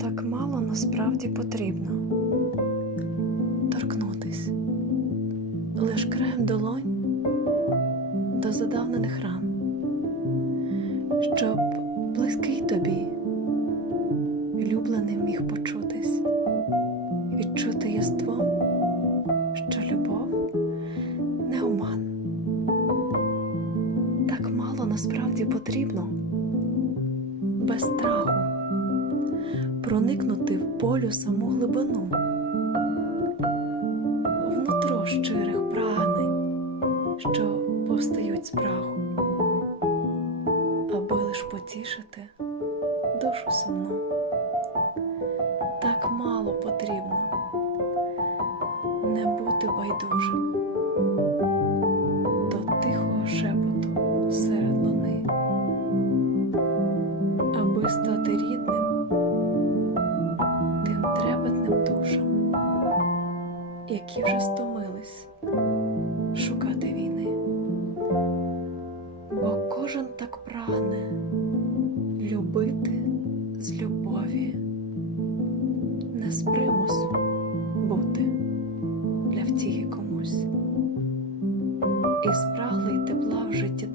Так мало насправді потрібно торкнутись. Лиш краєм долонь до задавнених ран, щоб близький тобі, любленим міг почутись, відчути єством, Насправді потрібно? Без страху. Проникнути в болю саму глибину, внутро щирих прагнень, що повстають з праху, аби лиш потішити душу сумну. Так мало потрібно не бути байдужим аби стати рідним тим трепетним душам, які вже стомились шукати війни, бо кожен так прагне любити з любові, не з примусу бути для втіхи комусь, і спраглий тепла в житті.